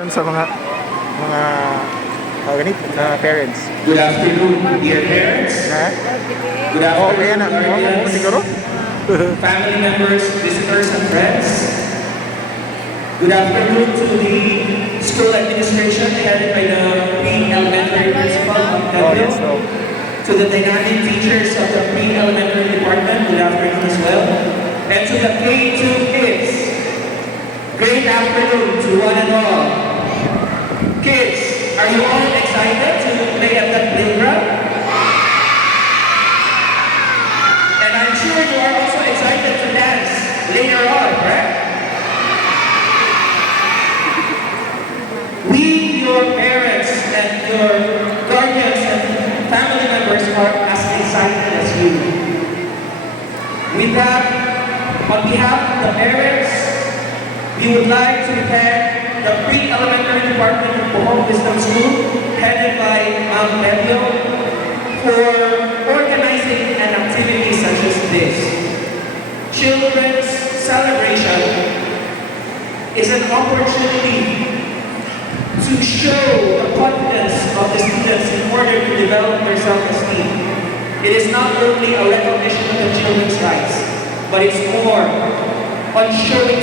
Sa mga parents. Good afternoon, dear parents. Na? Good Oh, ayan afternoon, na. guardians, Siguro? family members, visitors, and friends. Good afternoon to the school administration headed by the pre-elementary principal of Oh, yes. Pedro. So, To the dynamic teachers of the pre-elementary department, good afternoon as well. And to the K2 kids, great afternoon to one and all. Kids, are you all excited to play at that playground? And I'm sure you are also excited to dance later on, correct? We, your parents and your guardians and family members are as excited as you. With that, on behalf of the parents, we would like to thank the pre-elementary department of Bohol Wisdom School, headed by Ma'am Bevio, for organizing an activity such as this. Children's celebration is an opportunity to show the confidence of the students in order to develop their self-esteem. It is not only a recognition of the children's rights, but it's more on showing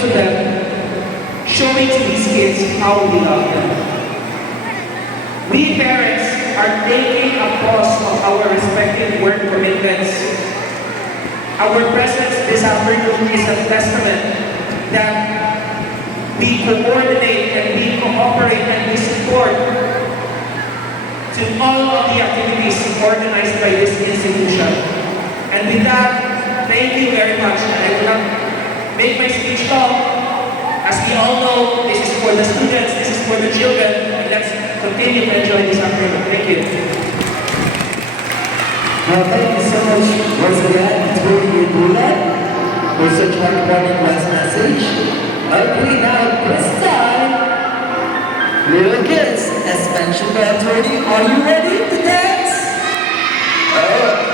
to these kids how we love them. We parents are taking a pause of our respective work commitments. Our presence this afternoon is a testament that we coordinate and we cooperate and we support to all of the activities organized by this institution. And with that, thank you very much. And I will not make my speech long. As we all know, this is for the students, this is for the children, and let's continue to enjoy this afternoon. Thank you. Thank you so much once again to Bulan for such heartwarming last message. Okay, now this time, little kids, as mentioned by Tony, are you ready to dance?